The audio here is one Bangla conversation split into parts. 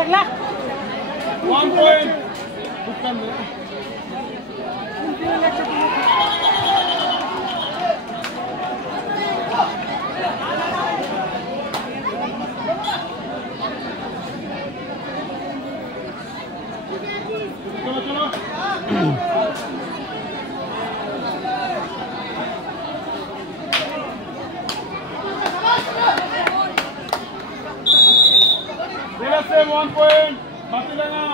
1 point. Same 1 point. Matilanga.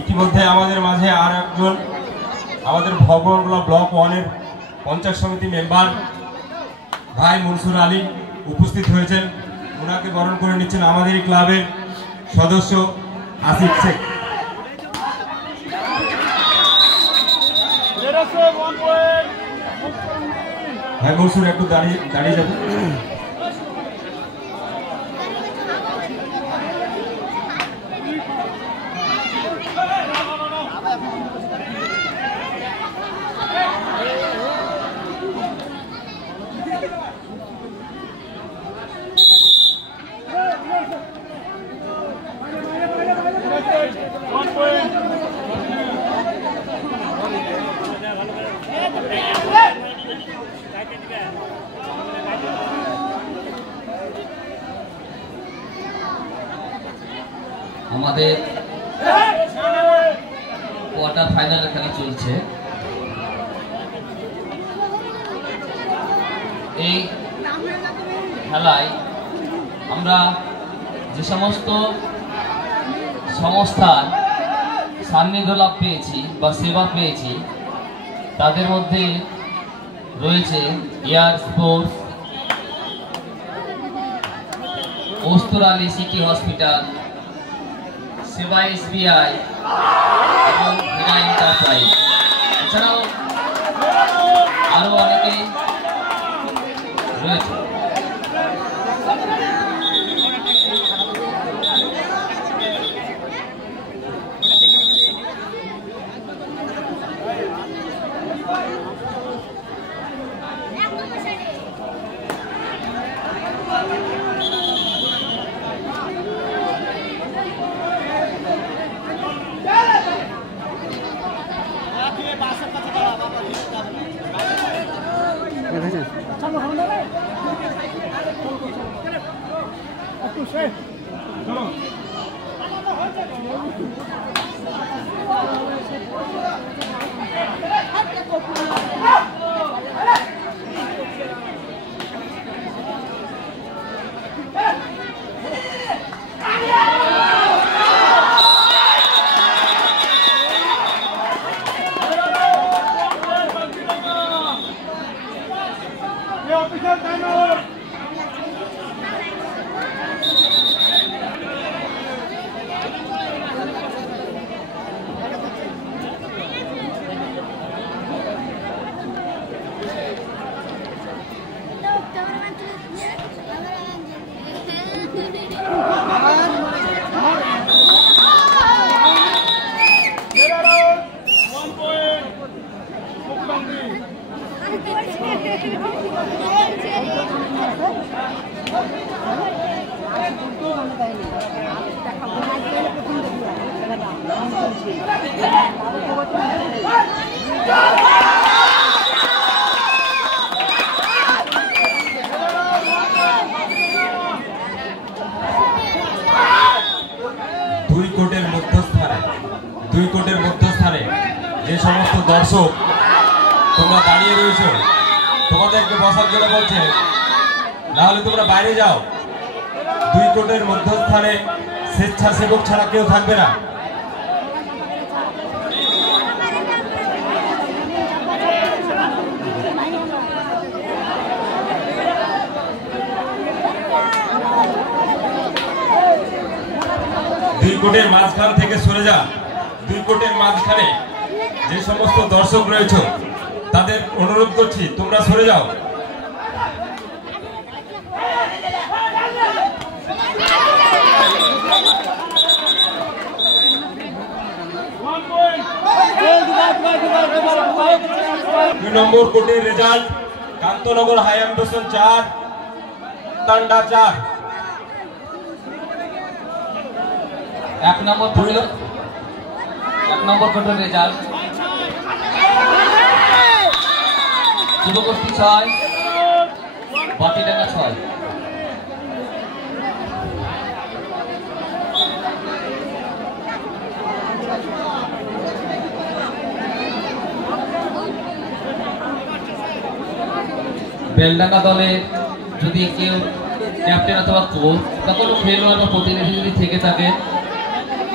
ইতিমধ্যে আমাদের মাঝে আর একজন আমাদের ভগবানগোলা ব্লক 1-এর পঞ্চায়েত সমিতি মেম্বার ভাই মনসুর আলী উপস্থিত হয়েছেন। ওনাকে বরণ করে নিচ্ছেন আমাদের ক্লাবের সদস্য আসিফ শেখ। ভাই মনসুর একটু দাঁড়িয়ে যাবে। আমাদের কোয়ার্টার ফাইনালের খেলা চলছে। এই খেলায় আমরা যে সমস্ত সংস্থার সান্নিধ্য লাভ পেয়েছি বা সেবা পেয়েছি তাদের মধ্যে রয়েছে এয়ার স্পোর্টস, ওস্তুর আলী সিটি হসপিটাল, সেবা SBI এবং হীরা এন্টারপ্রাইজ। এছাড়াও আরো অনেকেই রয়েছে। দুই কোটের মধ্যস্থানে যে সমস্ত দর্শক তোমরা দাঁড়িয়ে রয়েছো, তোমাদেরকে বসার জন্য বলছে, না হলে তোমরা বাইরে যাও। দুই কোটের মধ্যস্থানে স্বেচ্ছাসেবক ছাড়া কেউ থাকবে না। দুই কোটের মাঝখান থেকে সরে যা। দুই কোটের মাঝখানে যে সমস্ত দর্শক রয়েছে তাদের অনুরোধ করছি তোমরা সরে যাও। দুই নম্বর কোটের result Kantanagar high ambition 4 Patanda 4। 1 নম্বর কোটের রেজাল্ট যুবগোষ্ঠী 6 বাটিডাঙ্গা 6। বেলডাঙ্গা দলে যদি কেউ ক্যাপ্টেন অথবা কোচ বা কোনো খেলোয়াড় বা প্রতিনিধি যদি থেকে থাকে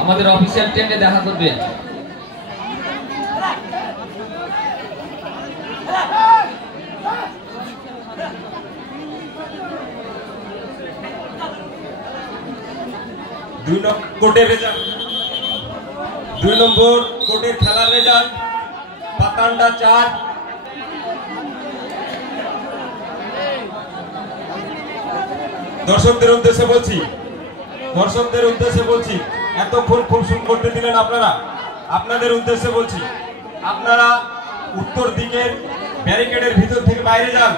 আমাদের অফিসিয়াল টেন্ডে দেখা করবেন। দুই নম্বর কোটের খেলার রেজাল্ট পাতান্ডা 4। দর্শকদের উদ্দেশ্যে বলছি এতক্ষণ খুব সুন্দর করতে দিলেন আপনারা। আপনাদের উদ্দেশ্যে বলছি আপনারা উত্তর দিকের ব্যারিকেডের ভিতর থেকে বাইরে যান।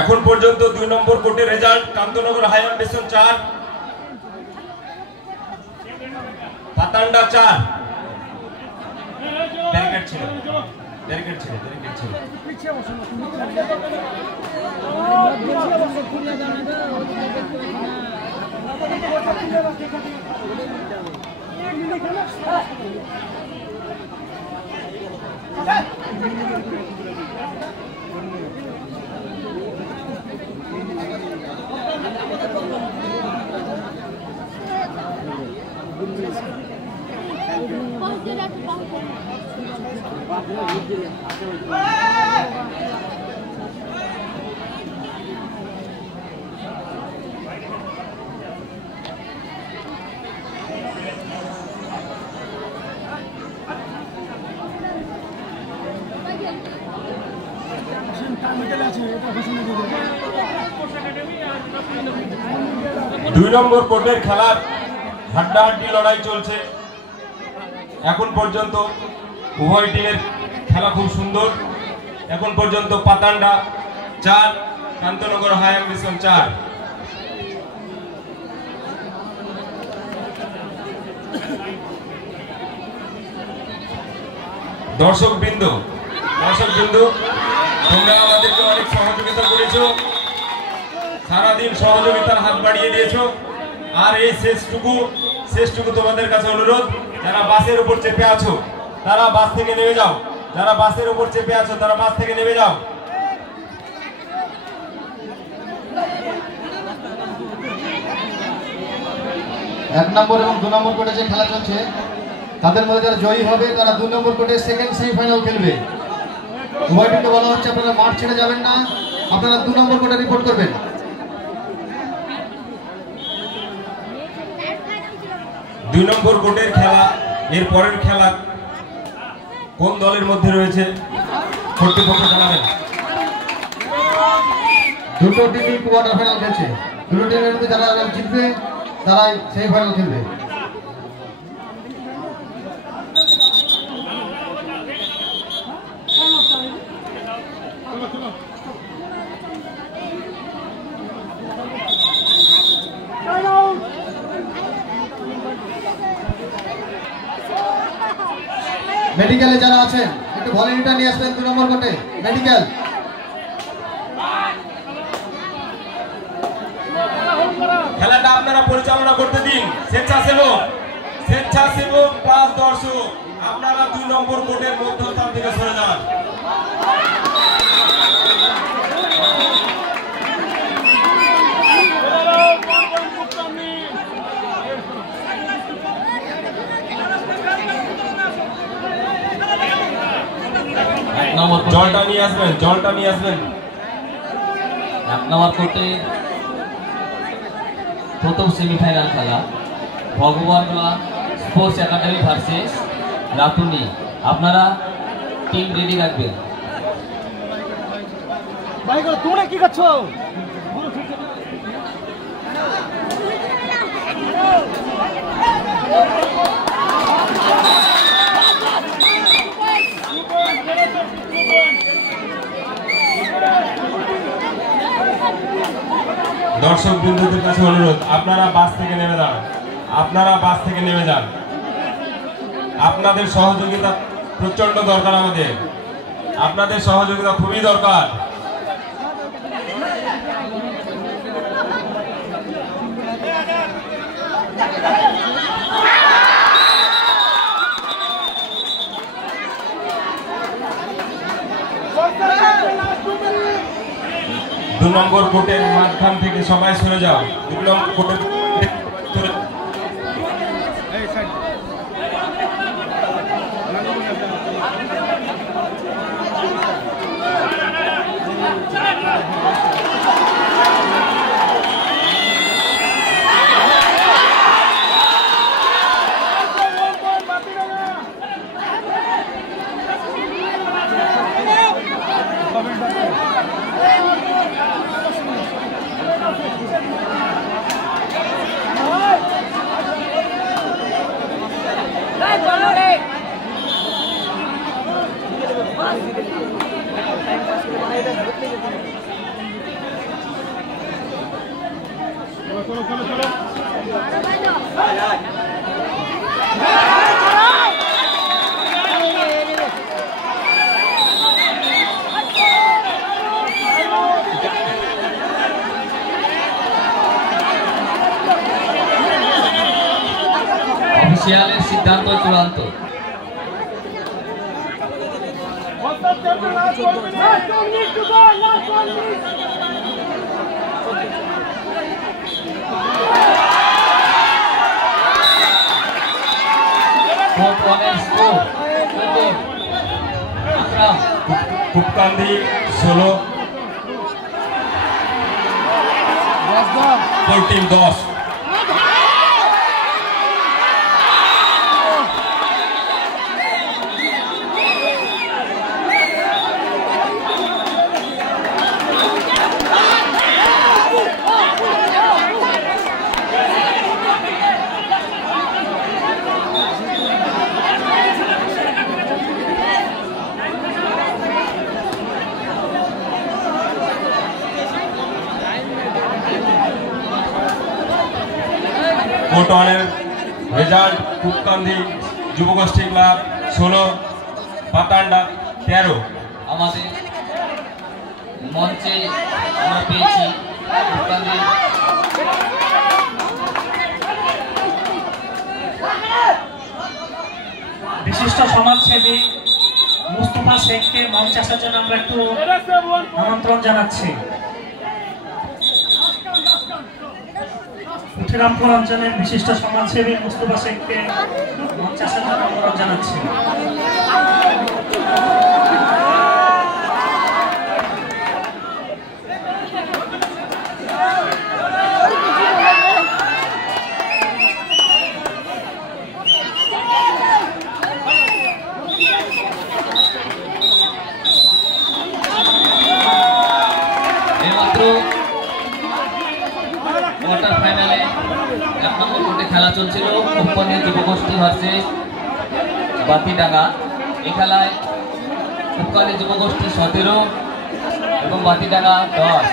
এখন পর্যন্ত 2 নম্বর কোটের result Kantanagar high ambition 4 Patanda 4। Barricade ছিল। দুই নম্বর কোর্টের খেলার হাড্ডাহাড্ডি লড়াই চলছে। এখন পর্যন্ত উভয় টিমের খেলা খুব সুন্দর। এখন পর্যন্ত পাতান্ডা 4 কান্তনগর হাই অ্যাম্বিশন 4। দর্শকবৃন্দ তোমরা আমাদেরকে অনেক সহযোগিতা করেছো, সারাদিন সহযোগিতার হাত বাড়িয়ে দিয়েছো। আর এই শেষটুকু তোমাদের কাছে অনুরোধ, যারা বাসের উপর চেপে আছো তারা বাস থেকে নেমে যাও। যারা বাসের উপর চেপে আছো তারা বাস থেকে নেমে যাও। এক নম্বর এবং 2 নম্বর কোর্টে যে খেলা চলছে তাদের মধ্যে যারা জয়ী হবে তারা 2 নম্বর কোর্টে সেকেন্ড সেমিফাইনাল খেলবে। উভয় টিমকে বলা হচ্ছে আপনারা মাঠ ছেড়ে যাবেন না, আপনারা 2 নম্বর কোর্টে রিপোর্ট করবেন। দুই নম্বর কোর্টের খেলা, এর পরের খেলা কোন দলের মধ্যে রয়েছে কর্তৃপক্ষ জানাবেন। দুটো টিমই কোয়ার্টার ফাইনাল খেলছে। দুটো টিমের মধ্যে যারা জিতবে তারাই সেমিফাইনাল খেলবে। মেডিকেলে যারা আছেন একটু ভলেন্টিয়ার নিয়ে আসবেন 2 নম্বর কোর্টে মেডিকেল। খেলাটা আপনারা পরিচালনা করতে দিন। স্বেচ্ছাসেবক প্লাস দর্শক আপনারা 2 নম্বর কোর্টের মধ্যস্থান থেকে সরে যান। জলটা নিয়ে আসবেন। 1 নম্বর কোর্টে প্রথম সেমিফাইনাল খেলা ভগবানগোলা স্পোর্টস একাডেমি ভার্সেস রাতুনি। আপনারা টিম রেডি রাখবেন। তোমরা কি করছো? দর্শক বিন্দুদের কাছে অনুরোধ, আপনারা বাস থেকে নেমে যান। আপনাদের সহযোগিতা প্রচন্ড দরকার, আপনাদের সহযোগিতা খুবই দরকার। দু নম্বর কোর্টের মাঝখান থেকে সবাই সরে যাও। 2 নম্বর কোর্টের অফিসিয়ালের সিদ্ধান্ত চূড়ান্ত। কুপকান্দি 16, 14-10। কোর্ট 1-এর রেজাল্ট: কুপকান্দি যুবগোষ্ঠী ক্লাব 16, পাতান্ডা 13। আমাদের মঞ্চে আমরা পেয়েছি কুপকান্দি বিশিষ্ট সমাজসেবী মুস্তফা শেখকে মঞ্চে আসার জন্য আমরা একটু আমন্ত্রণ জানাচ্ছি। উঠিরামপুর অঞ্চলের বিশিষ্ট সমাজসেবী মুস্তফা শেখকে মঞ্চে আসার জন্য অনুরোধ জানাচ্ছি। কোয়ার্টার ফাইনালে 1 নম্বর কোর্টে খেলা চলছিল কোম্পানি যুবগোষ্ঠী ভার্সেস বাতিডাঙ্গা। এই খেলায় কোম্পানি যুবগোষ্ঠী 17 এবং বাতিডাঙ্গা 10।